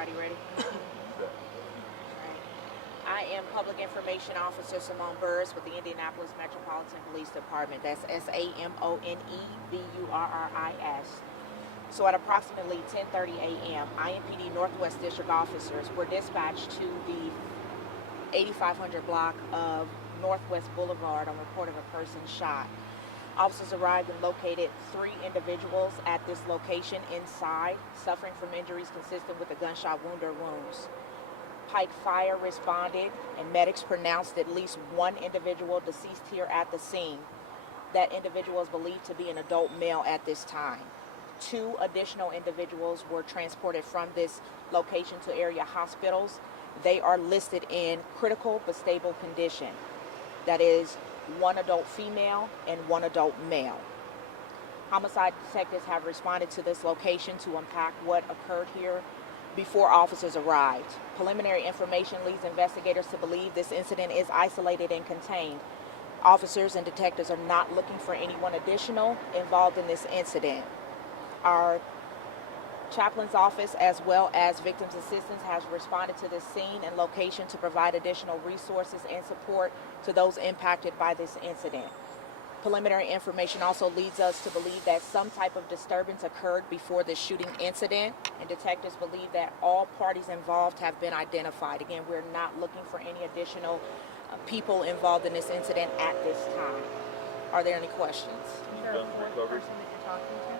Everybody ready? I am Public Information Officer Simone Burris with the Indianapolis Metropolitan Police Department. That's SAMONEBURRIS. So at approximately 10:30 a.m., IMPD Northwest District officers were dispatched to the 8500 block of Northwest Boulevard on report of a person shot. Officers arrived and located 3 individuals at this location inside, suffering from injuries consistent with a gunshot wound or wounds. Pike Fire responded, and medics pronounced at least 1 individual deceased here at the scene. That individual is believed to be an adult male at this time. 2 additional individuals were transported from this location to area hospitals. They are listed in critical but stable condition. That is 1 adult female and 1 adult male. Homicide detectives have responded to this location to unpack what occurred here before officers arrived. Preliminary information leads investigators to believe this incident is isolated and contained. Officers and detectives are not looking for anyone additional involved in this incident. Our chaplain's office, as well as victims assistance, has responded to this scene and location to provide additional resources and support to those impacted by this incident. Preliminary information also leads us to believe that some type of disturbance occurred before this shooting incident, and detectives believe that all parties involved have been identified. Again, we're not looking for any additional people involved in this incident at this time. Are there any questions? Is there a 4th person that you're talking to?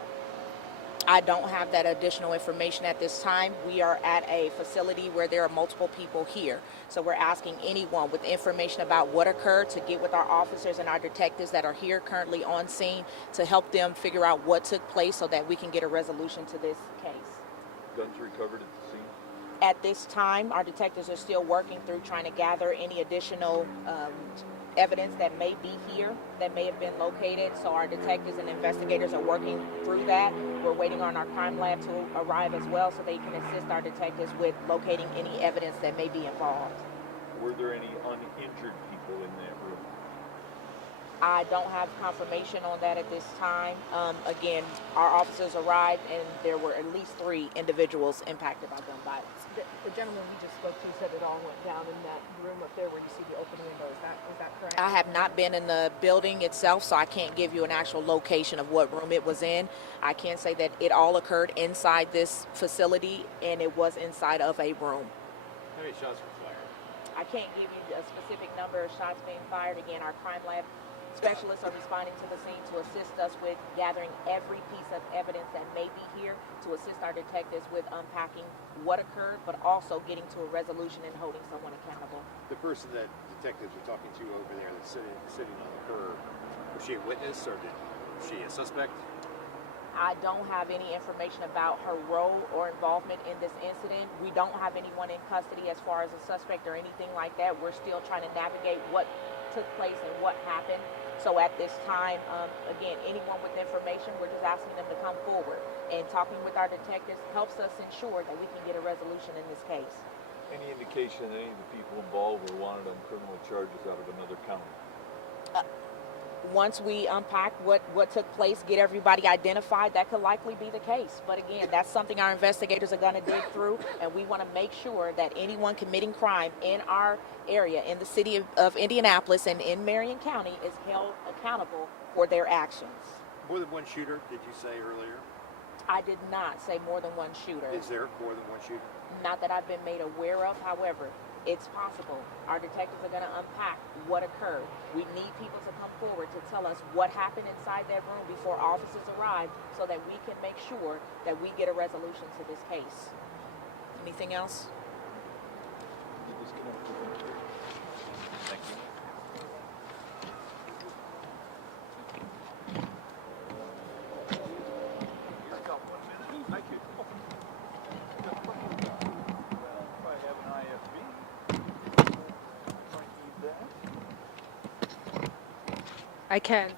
I don't have that additional information at this time. We are at a facility where there are multiple people here. So we're asking anyone with information about what occurred to get with our officers and our detectives that are here currently on scene to help them figure out what took place so that we can get a resolution to this case. Guns recovered at the scene? At this time, our detectives are still working through trying to gather any additional evidence that may be here, that may have been located. So our detectives and investigators are working through that. We're waiting on our crime lab to arrive as well so they can assist our detectives with locating any evidence that may be involved. Were there any uninjured people in that room? I don't have confirmation on that at this time. Again, our officers arrived and there were at least 3 individuals impacted by gun violence. The gentleman we just spoke to said it all went down in that room up there where you see the open window. Is that correct? I have not been in the building itself, so I can't give you an actual location of what room it was in. I can say that it all occurred inside this facility, and it was inside of a room. How many shots were fired? I can't give you a specific number of shots being fired. Again, our crime lab specialists are responding to the scene to assist us with gathering every piece of evidence that may be here to assist our detectives with unpacking what occurred, but also getting to a resolution and holding someone accountable. The person that detectives are talking to over there that's sitting on the curb, was she a witness or was she a suspect? I don't have any information about her role or involvement in this incident. We don't have anyone in custody as far as a suspect or anything like that. We're still trying to navigate what took place and what happened. So at this time, again, anyone with information, we're just asking them to come forward. And talking with our detectives helps us ensure that we can get a resolution in this case. Any indication that any of the people involved were wanted on criminal charges out of another county? Once we unpack what took place, get everybody identified, that could likely be the case. But again, that's something our investigators are going to dig through, and we want to make sure that anyone committing crime in our area, in the city of Indianapolis and in Marion County, is held accountable for their actions. More than 1 shooter, did you say earlier? I did not say more than 1 shooter. Is there more than 1 shooter? Not that I've been made aware of, however, it's possible. Our detectives are going to unpack what occurred. We need people to come forward to tell us what happened inside that room before officers arrived so that we can make sure that we get a resolution to this case. Anything else? Thank you. I can.